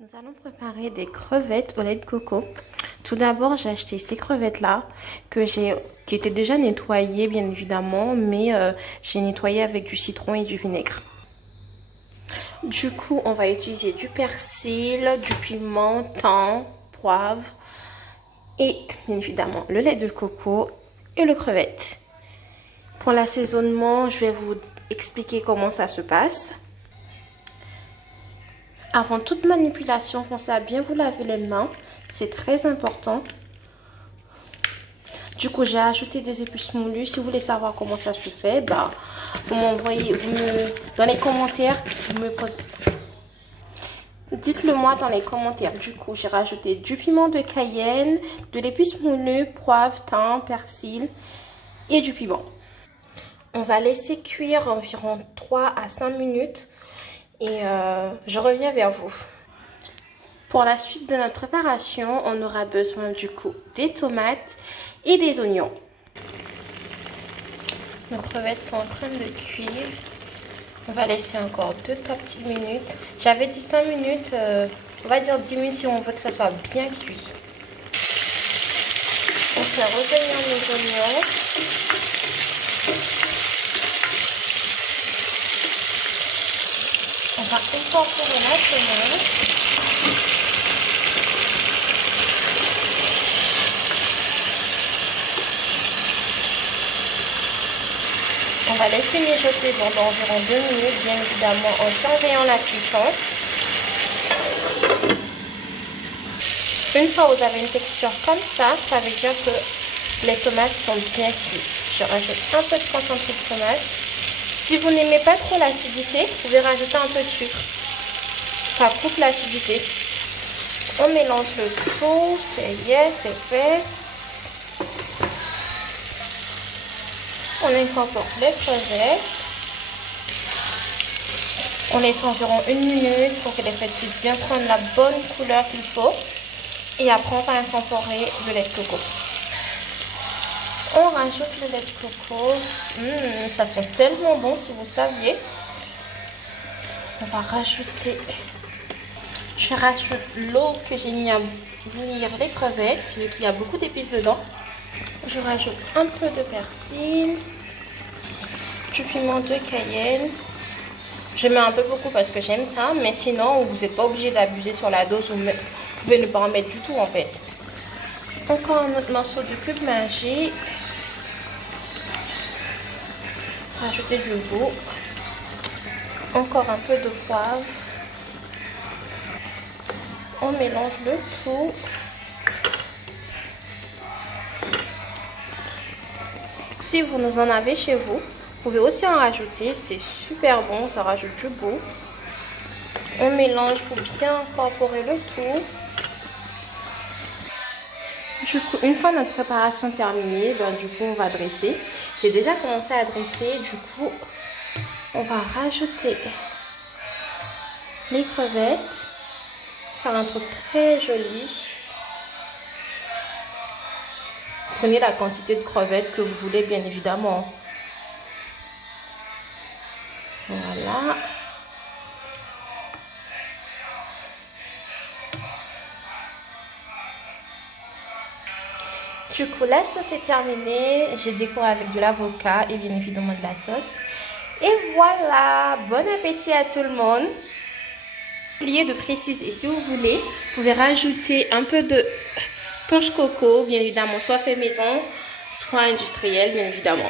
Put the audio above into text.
Nous allons préparer des crevettes au lait de coco. Tout d'abord, j'ai acheté ces crevettes-là qui étaient déjà nettoyées, bien évidemment, mais j'ai nettoyé avec du citron et du vinaigre. Du coup, on va utiliser du persil, du piment, thym, poivre et bien évidemment le lait de coco et le crevette. Pour l'assaisonnement, je vais vous expliquer comment ça se passe. Avant toute manipulation, pensez à bien vous laver les mains. C'est très important. Du coup, j'ai ajouté des épices moulues. Si vous voulez savoir comment ça se fait, dans les commentaires, vous me posez. Dites-le moi dans les commentaires. Du coup, j'ai rajouté du piment de Cayenne, de l'épice moulue, poivre, thym, persil et du piment. On va laisser cuire environ 3 à 5 minutes. Et je reviens vers vous. Pour la suite de notre préparation, on aura besoin du coup des tomates et des oignons. Nos crevettes sont en train de cuire. On va laisser encore 2 petites minutes. J'avais dit 5 minutes, on va dire 10 minutes si on veut que ça soit bien cuit. On fait revenir nos oignons. On va incorporer la tomate. On va laisser mijoter pendant environ 2 minutes, bien évidemment en surveillant la cuisson. Une fois que vous avez une texture comme ça veut dire que les tomates sont bien cuites. Je rajoute un peu de concentré de tomate. Si vous n'aimez pas trop l'acidité, vous pouvez rajouter un peu de sucre. Ça coupe l'acidité. On mélange le tout, c'est fait. On incorpore les crevettes. On laisse environ 1 minute pour que les crevettes puissent bien prendre la bonne couleur qu'il faut. Et après, on va incorporer le lait de coco. On rajoute le lait de coco. Ça sent tellement bon si vous saviez. On va rajouter... Je rajoute l'eau que j'ai mis à bouillir les crevettes, vu qu'il y a beaucoup d'épices dedans. Je rajoute un peu de persil, du piment de Cayenne. Je mets un peu beaucoup parce que j'aime ça, mais sinon vous n'êtes pas obligé d'abuser sur la dose. Vous pouvez ne pas en mettre du tout en fait. Encore un autre morceau de cube Maggi. Rajouter du goût. Encore un peu de poivre. On mélange le tout. Si vous en avez chez vous, vous pouvez aussi en rajouter. C'est super bon, ça rajoute du goût. On mélange pour bien incorporer le tout. Du coup, une fois notre préparation terminée, on va dresser. J'ai déjà commencé à dresser. Du coup, on va rajouter les crevettes. Faire un truc très joli. Prenez la quantité de crevettes que vous voulez, bien évidemment. Voilà. Du coup, la sauce est terminée. J'ai décoré avec de l'avocat et bien évidemment de la sauce. Et voilà, bon appétit à tout le monde. Oubliez de préciser, si vous voulez, vous pouvez rajouter un peu de punch coco, bien évidemment, soit fait maison, soit industriel, bien évidemment.